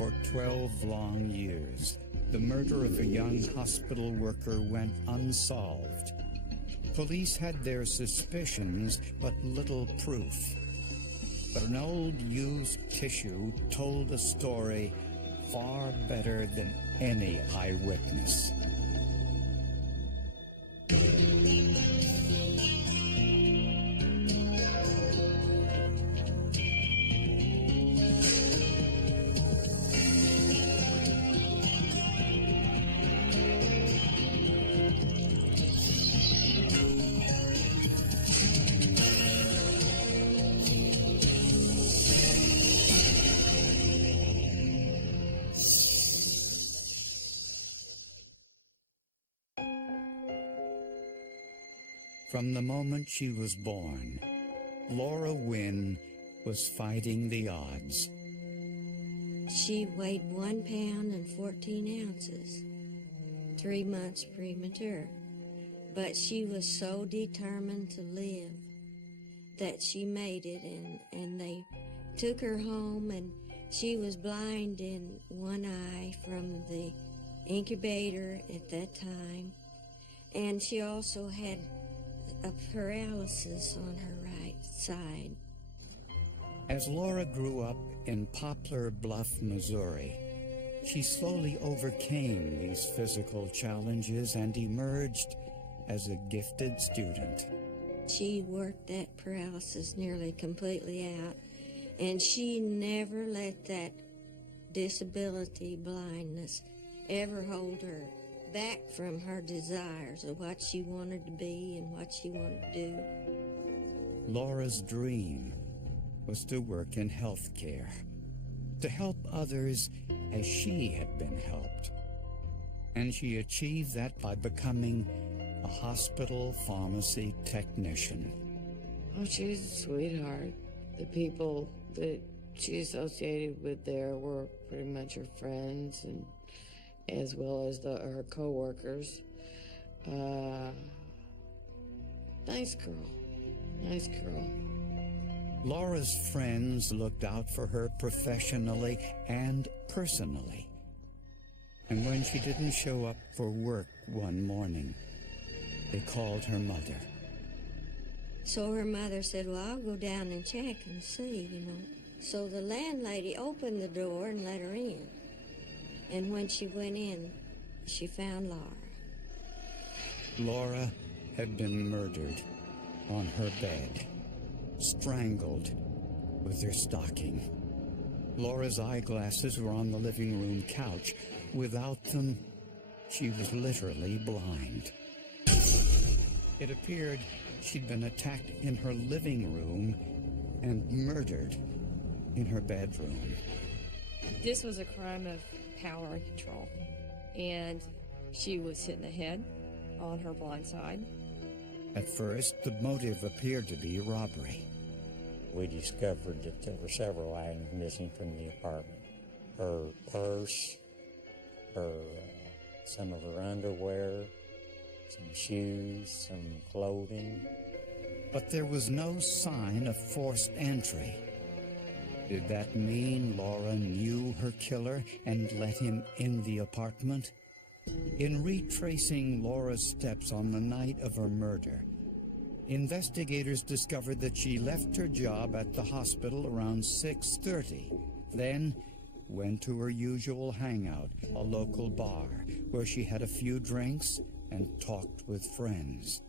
For 12 long years, the murder of a young hospital worker went unsolved. Police had their suspicions, but little proof. But an old used tissue told a story far better than any eyewitness. From the moment she was born, Laura Wynn was fighting the odds. She weighed 1 pound and 14 ounces, 3 months premature. But she was so determined to live that she made it, and they took her home, and she was blind in one eye from the incubator at that time. And she also had a paralysis on her right side. As Laura grew up in Poplar Bluff, Missouri, she slowly overcame these physical challenges and emerged as a gifted student. She worked that paralysis nearly completely out, and she never let that disability, blindness, ever hold her back from her desires of what she wanted to be and what she wanted to do. Laura's dream was to work in healthcare, to help others as she had been helped. And she achieved that by becoming a hospital pharmacy technician. Oh, she's a sweetheart. The people that she associated with there were pretty much her friends, and as well as her co-workers. Nice girl. Nice girl. Laura's friends looked out for her professionally and personally. And when she didn't show up for work one morning, they called her mother. So her mother said, well, I'll go down and check and see, So the landlady opened the door and let her in. And when she went in, she found Laura. Laura had been murdered on her bed, strangled with her stocking. Laura's eyeglasses were on the living room couch. Without them, she was literally blind. It appeared she'd been attacked in her living room and murdered in her bedroom. This was a crime of power and control, and she was hit in the head on her blind side. At first, the motive appeared to be robbery. We discovered that there were several items missing from the apartment. Her purse, some of her underwear, some shoes, some clothing. But there was no sign of forced entry. Did that mean Laura knew her killer and let him in the apartment? In retracing Laura's steps on the night of her murder, investigators discovered that she left her job at the hospital around 6:30, then went to her usual hangout, a local bar, where she had a few drinks and talked with friends.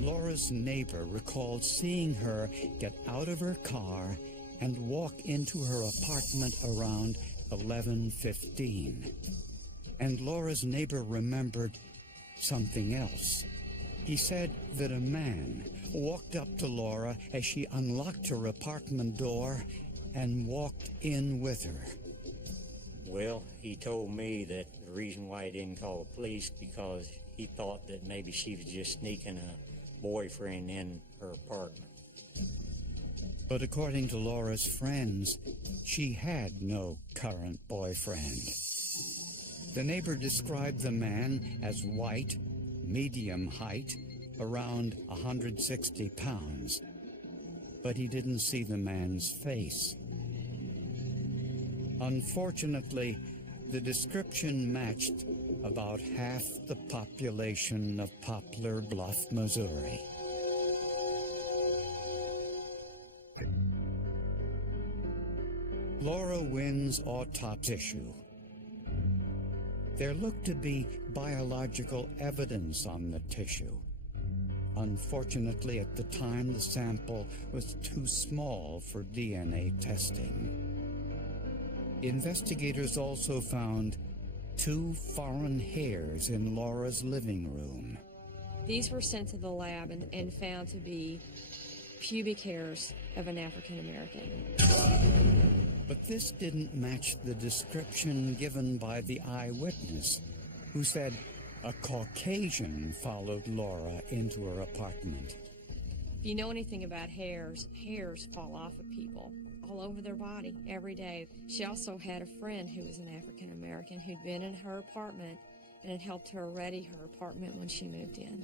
Laura's neighbor recalled seeing her get out of her car and walk into her apartment around 11:15. And Laura's neighbor remembered something else. He said that a man walked up to Laura as she unlocked her apartment door and walked in with her. Well, he told me that the reason why he didn't call the police because he thought that maybe she was just sneaking a boyfriend in her apartment. But according to Laura's friends, she had no current boyfriend. The neighbor described the man as white, medium height, around 160 pounds. But he didn't see the man's face. Unfortunately, the description matched about half the population of Poplar Bluff, Missouri. Laura Wynn's autopsy tissue. There looked to be biological evidence on the tissue. Unfortunately, at the time, the sample was too small for DNA testing. Investigators also found 2 foreign hairs in Laura's living room. These were sent to the lab and found to be pubic hairs of an African American. But this didn't match the description given by the eyewitness, who said a Caucasian followed Laura into her apartment. If you know anything about hairs, hairs fall off of people all over their body every day. She also had a friend who was an African American who'd been in her apartment and had helped her ready her apartment when she moved in.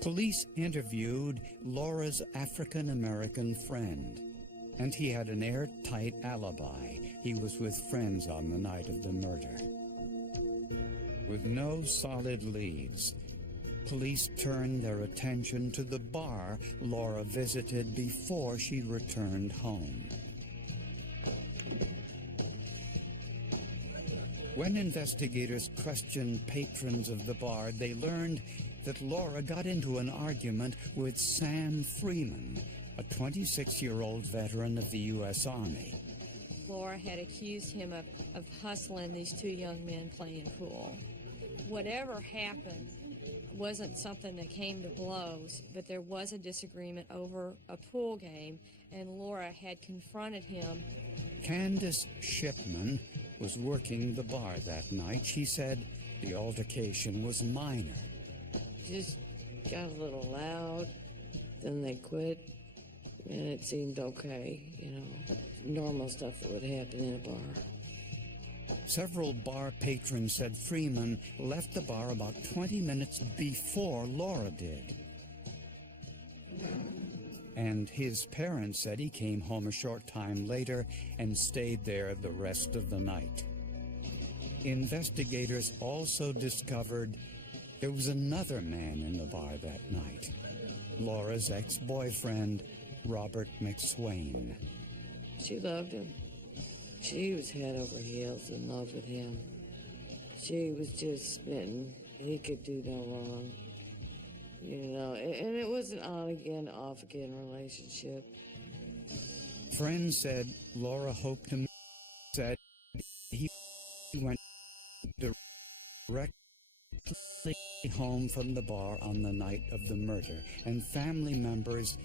Police interviewed Laura's African American friend, and he had an airtight alibi. He was with friends on the night of the murder. With no solid leads, police turned their attention to the bar Laura visited before she returned home. When investigators questioned patrons of the bar, they learned that Laura got into an argument with Sam Freeman, a 26-year-old veteran of the U.S. Army. Laura had accused him of hustling these 2 young men playing pool. Whatever happened wasn't something that came to blows, but there was a disagreement over a pool game, and Laura had confronted him. Candace Shipman was working the bar that night. She said the altercation was minor. Just got a little loud, then they quit, and it seemed okay, normal stuff that would happen in a bar. Several bar patrons said Freeman left the bar about 20 minutes before Laura did. And his parents said he came home a short time later and stayed there the rest of the night. Investigators also discovered there was another man in the bar that night, Laura's ex-boyfriend, Robert McSwain. She loved him. She was head over heels in love with him. She was just smitten. He could do no wrong. And it was an on-again, off-again relationship. Friends said Laura hoped him, said he went directly home from the bar on the night of the murder, and family members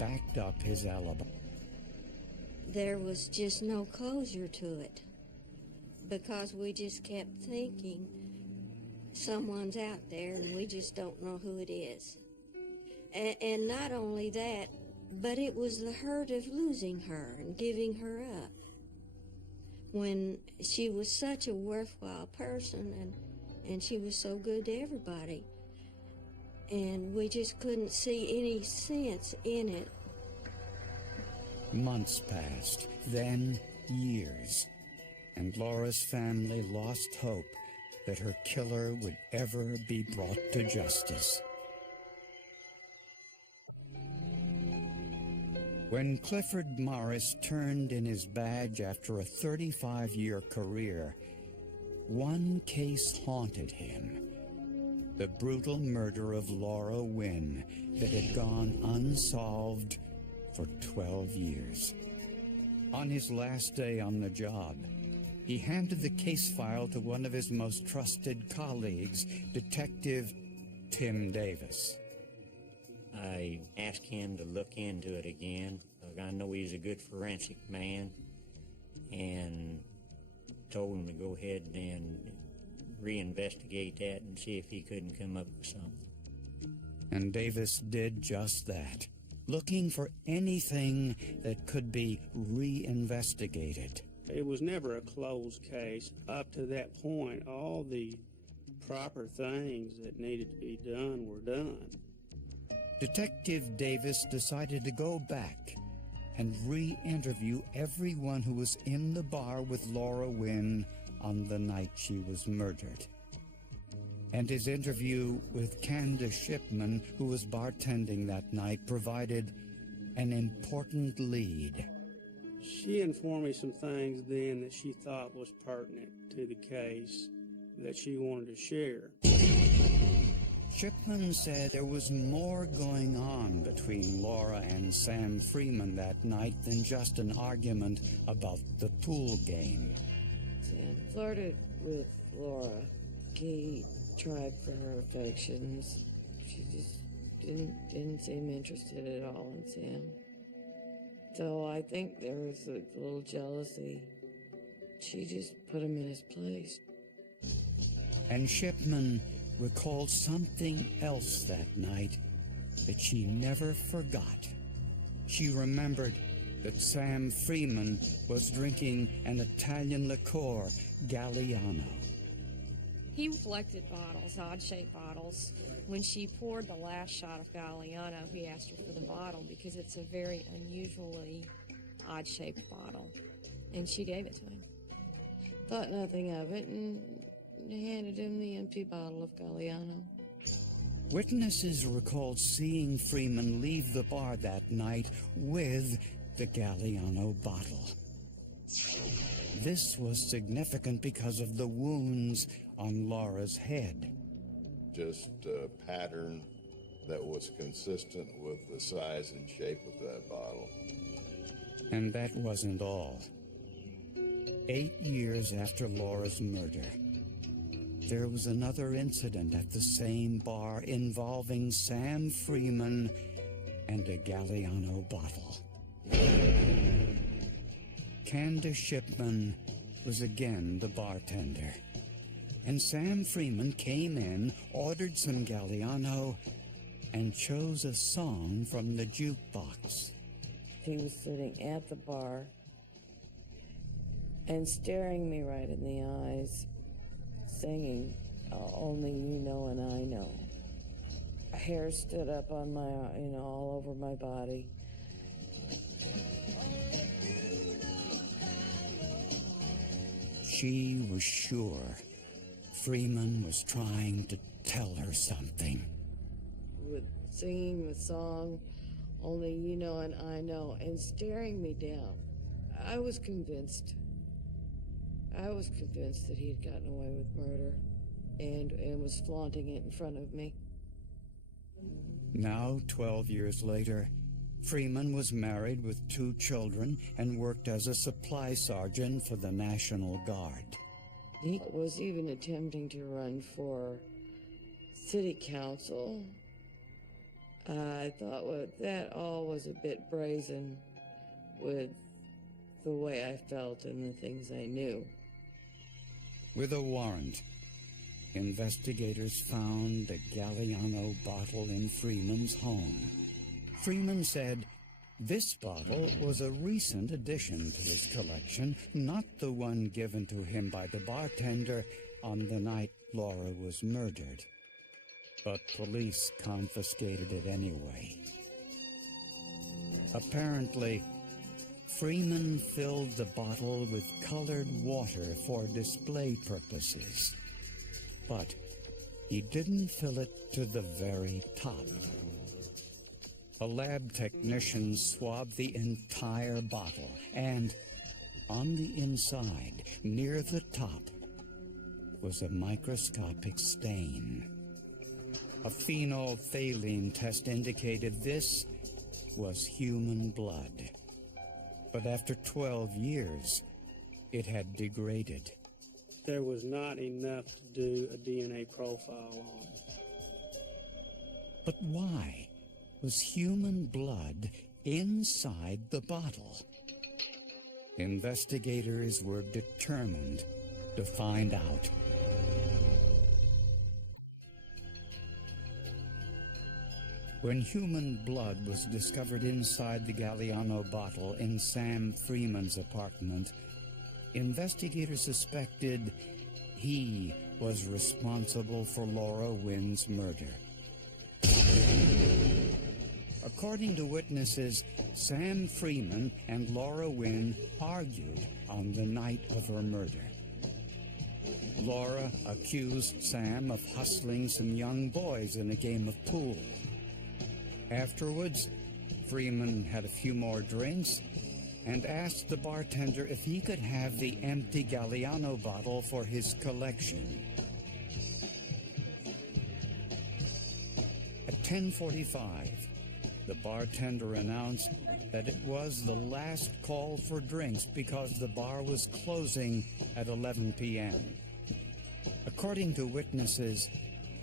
backed up his alibi. There was just no closure to it because we just kept thinking someone's out there and we just don't know who it is. And not only that, but it was the hurt of losing her and giving her up when she was such a worthwhile person and she was so good to everybody. And we just couldn't see any sense in it. Months passed, then years, and Laura's family lost hope that her killer would ever be brought to justice. When Clifford Morris turned in his badge after a 35-year career, one case haunted him: the brutal murder of Laura Wynn that had gone unsolved for 12 years. On his last day on the job, he handed the case file to one of his most trusted colleagues, Detective Tim Davis. I asked him to look into it again. I know he's a good forensic man, and told him to go ahead and reinvestigate that and see if he couldn't come up with something. And Davis did just that, looking for anything that could be reinvestigated. It was never a closed case. Up to that point, all the proper things that needed to be done were done. Detective Davis decided to go back and re-interview everyone who was in the bar with Laura Wynn on the night she was murdered. And his interview with Candace Shipman, who was bartending that night, provided an important lead. She informed me some things then that she thought was pertinent to the case that she wanted to share. Shipman said there was more going on between Laura and Sam Freeman that night than just an argument about the pool game. Sam flirted with Laura. He tried for her affections. She just didn't seem interested at all in Sam. So I think there was a little jealousy. She just put him in his place. And Shipman recalled something else that night that she never forgot. She remembered that Sam Freeman was drinking an Italian liqueur, Galliano. He collected bottles, odd-shaped bottles. When she poured the last shot of Galliano, he asked her for the bottle because it's a very unusually odd-shaped bottle. And she gave it to him. Thought nothing of it and handed him the empty bottle of Galliano. Witnesses recalled seeing Freeman leave the bar that night with the Galliano bottle. This was significant because of the wounds on Laura's head. Just a pattern that was consistent with the size and shape of that bottle. And that wasn't all. 8 years after Laura's murder, there was another incident at the same bar involving Sam Freeman and a Galliano bottle. Candace Shipman was again the bartender, and Sam Freeman came in, ordered some Galliano, and chose a song from the jukebox. He was sitting at the bar and staring me right in the eyes, singing, "Only You Know and I Know." Hair stood up on my, all over my body. She was sure Freeman was trying to tell her something. With singing the song, "Only You Know and I Know," and staring me down. I was convinced that he had gotten away with murder and was flaunting it in front of me. Now, 12 years later, Freeman was married with 2 children and worked as a supply sergeant for the National Guard. He was even attempting to run for city council. I thought that all was a bit brazen with the way I felt and the things I knew. With a warrant, investigators found a Galliano bottle in Freeman's home. Freeman said this bottle was a recent addition to his collection, not the one given to him by the bartender on the night Laura was murdered. But police confiscated it anyway. Apparently, Freeman filled the bottle with colored water for display purposes. But he didn't fill it to the very top. A lab technician swabbed the entire bottle, and on the inside, near the top, was a microscopic stain. A phenolphthalein test indicated this was human blood. But after 12 years, it had degraded. There was not enough to do a DNA profile on. But why was human blood inside the bottle? Investigators were determined to find out. When human blood was discovered inside the Galliano bottle in Sam Freeman's apartment, investigators suspected he was responsible for Laura Wynn's murder. According to witnesses, Sam Freeman and Laura Wynn argued on the night of her murder. Laura accused Sam of hustling some young boys in a game of pool. Afterwards, Freeman had a few more drinks and asked the bartender if he could have the empty Galliano bottle for his collection. At 10:45, the bartender announced that it was the last call for drinks because the bar was closing at 11 p.m. According to witnesses,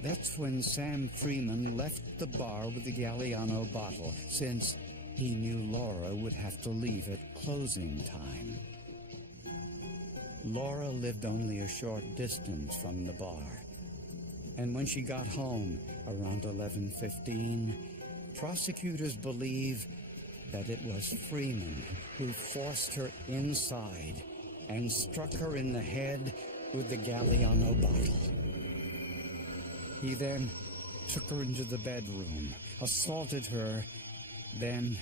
that's when Sam Freeman left the bar with the Galliano bottle, since he knew Laura would have to leave at closing time. Laura lived only a short distance from the bar, and when she got home around 11:15, prosecutors believe that it was Freeman who forced her inside and struck her in the head with the Galliano bottle. He then took her into the bedroom, assaulted her, then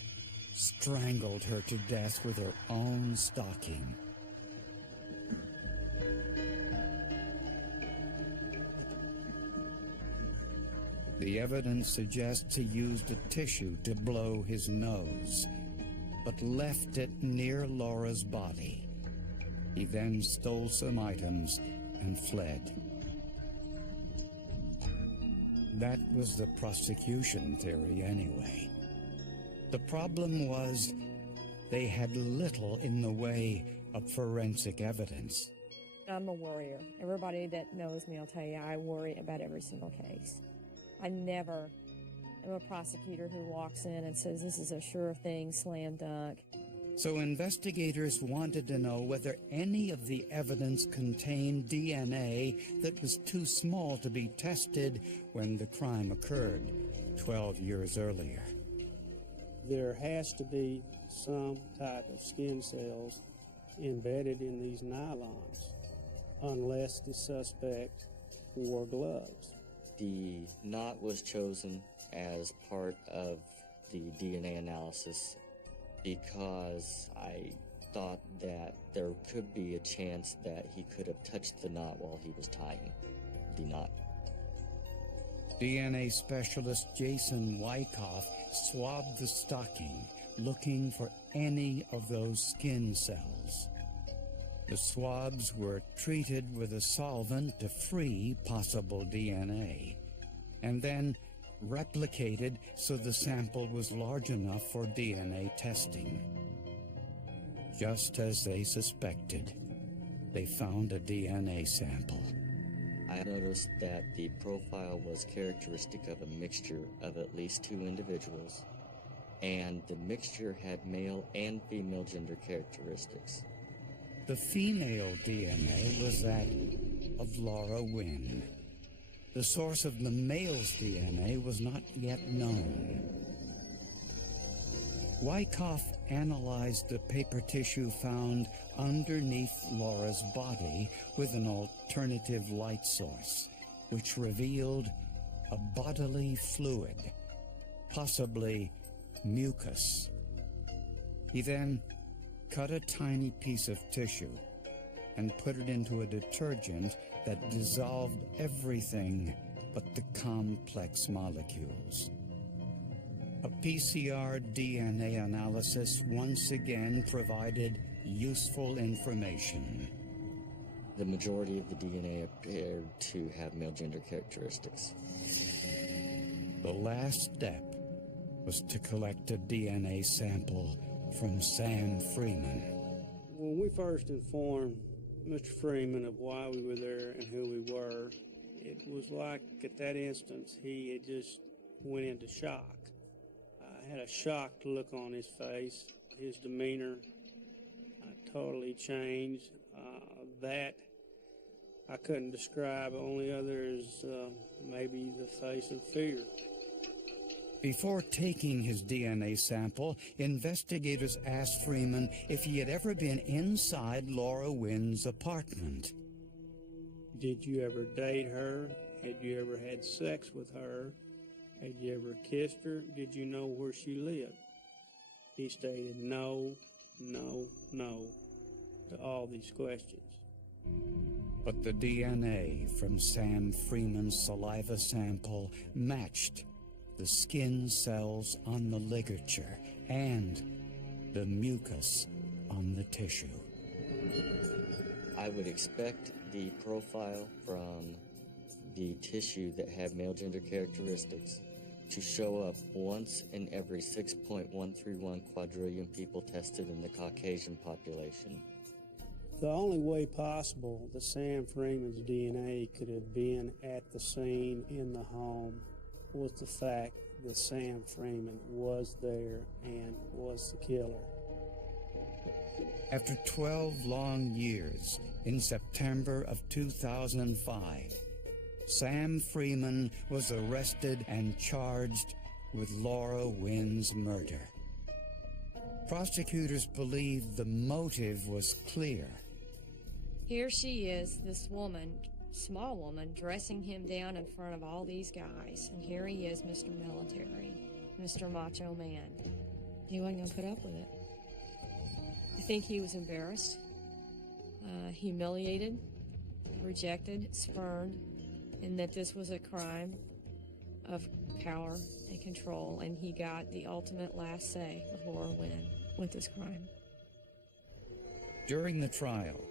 strangled her to death with her own stocking. The evidence suggests he used a tissue to blow his nose, but left it near Laura's body. He then stole some items and fled. That was the prosecution theory anyway. The problem was they had little in the way of forensic evidence. I'm a worrier. Everybody that knows me will tell you I worry about every single case. I never am a prosecutor who walks in and says this is a sure thing, slam dunk. So investigators wanted to know whether any of the evidence contained DNA that was too small to be tested when the crime occurred 12 years earlier. There has to be some type of skin cells embedded in these nylons, unless the suspect wore gloves. The knot was chosen as part of the DNA analysis because I thought that there could be a chance that he could have touched the knot while he was tying the knot. DNA specialist Jason Wyckoff swabbed the stocking, looking for any of those skin cells. The swabs were treated with a solvent to free possible DNA, and then replicated so the sample was large enough for DNA testing. Just as they suspected, they found a DNA sample. I noticed that the profile was characteristic of a mixture of at least two individuals, and the mixture had male and female gender characteristics. The female DNA was that of Laura Wynn. The source of the male's DNA was not yet known. Wyckoff analyzed the paper tissue found underneath Laura's body with an alternative light source, which revealed a bodily fluid, possibly mucus. He then cut a tiny piece of tissue and put it into a detergent that dissolved everything but the complex molecules. A PCR DNA analysis once again provided useful information. The majority of the DNA appeared to have male gender characteristics. The last step was to collect a DNA sample from Sam Freeman. When we first informed Mr. Freeman of why we were there and who we were, it was like at that instance he had just went into shock. I had a shocked look on his face. His demeanor totally changed. That I couldn't describe, only others maybe the face of fear. Before taking his DNA sample, investigators asked Freeman if he had ever been inside Laura Wynn's apartment. Did you ever date her? Had you ever had sex with her? Had you ever kissed her? Did you know where she lived? He stated no, no, no to all these questions. But the DNA from Sam Freeman's saliva sample matched the skin cells on the ligature and the mucus on the tissue. I would expect the profile from the tissue that had male gender characteristics to show up once in every 6.131 quadrillion people tested in the Caucasian population. The only way possible that Sam Freeman's DNA could have been at the scene in the home was the fact that Sam Freeman was there and was the killer. After 12 long years, in September of 2005, Sam Freeman was arrested and charged with Laura Wynn's murder. Prosecutors believed the motive was clear. Here she is, this woman, small woman, dressing him down in front of all these guys. And here he is, Mr. Military, Mr. Macho Man. He wasn't going to put up with it. I think he was embarrassed, humiliated, rejected, spurned, and that this was a crime of power and control, and he got the ultimate last say with Laura Wynn with this crime. During the trial,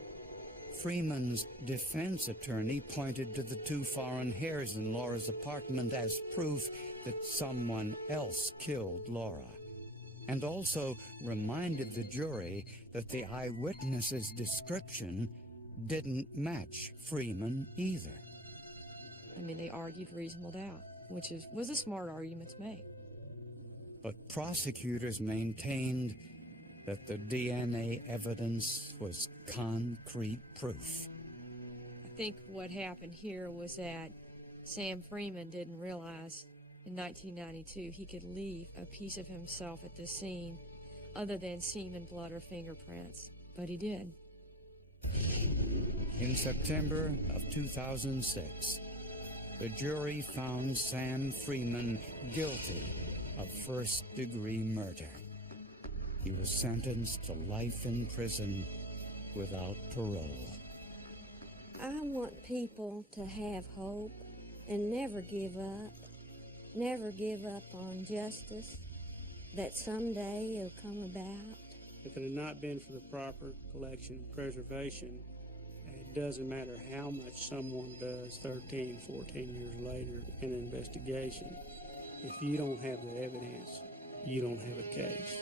Freeman's defense attorney pointed to the 2 foreign hairs in Laura's apartment as proof that someone else killed Laura, and also reminded the jury that the eyewitness's description didn't match Freeman either. I mean, they argued reasonable doubt, which was a smart argument to make. But prosecutors maintained that the DNA evidence was concrete proof. I think what happened here was that Sam Freeman didn't realize in 1992 he could leave a piece of himself at the scene other than semen, blood, or fingerprints. But he did. In September of 2006, the jury found Sam Freeman guilty of first-degree murder. He was sentenced to life in prison without parole. I want people to have hope and never give up. Never give up on justice, that someday it'll come about. If it had not been for the proper collection and preservation, it doesn't matter how much someone does 13, 14 years later in an investigation. If you don't have the evidence, you don't have a case.